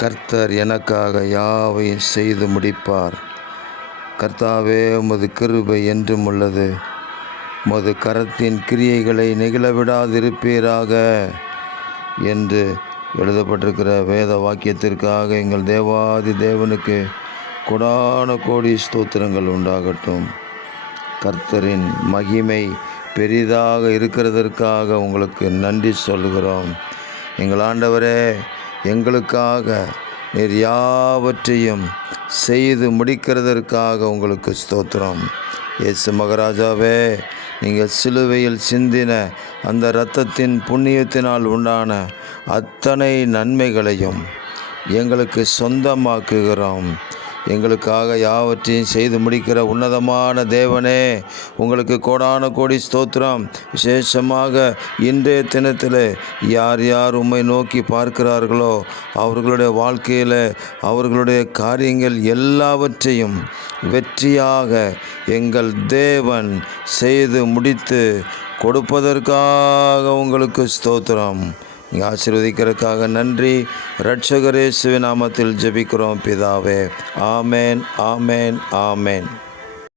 கர்த்தர் எனக்காக யாவையும் செய்து முடிப்பார். கர்த்தாவே, உமது கிருபை என்றும் உள்ளது. உமது கரத்தின் கிரியைகளை நெகிழவிடாதிருப்பீராக என்று எழுதப்பட்டிருக்கிற வேத வாக்கியத்திற்காக எங்கள் தேவாதி தேவனுக்கு கொடான கோடி ஸ்தோத்திரங்கள் உண்டாகட்டும். கர்த்தரின் மகிமை பெரிதாக இருக்கிறதற்காக உங்களுக்கு நன்றி சொல்கிறோம். எங்கள் ஆண்டவரே, எங்களுக்காக நீர் யாவற்றையும் செய்து முடிக்கிறதற்காக உங்களுக்கு ஸ்தோத்திரம். இயேசு மகராஜாவே, நீங்கள் சிலுவையில் சிந்தின அந்த இரத்தத்தின் புண்ணியத்தினால் உண்டான அத்தனை நன்மைகளையும் எங்களுக்கு சொந்தமாக்குகிறோம். எங்களுக்காக யாவற்றையும் செய்து முடிக்கிற உன்னதமான தேவனே, உங்களுக்கு கோடான கோடி ஸ்தோத்திரம். விசேஷமாக இன்றைய தினத்தில் யார் யார் உம்மை நோக்கி பார்க்கிறார்களோ அவர்களுடைய வாழ்க்கையில் அவர்களுடைய காரியங்கள் எல்லாவற்றையும் வெற்றியாக எங்கள் தேவன் செய்து முடித்து கொடுப்பதற்காக உங்களுக்கு ஸ்தோத்திரம். நீங்கள் ஆசீர்வதிக்கிறதுக்காக நன்றி. இரட்சகர் இயேசுவின் நாமத்தில் ஜெபிக்கிறோம் பிதாவே. ஆமேன், ஆமேன், ஆமேன்.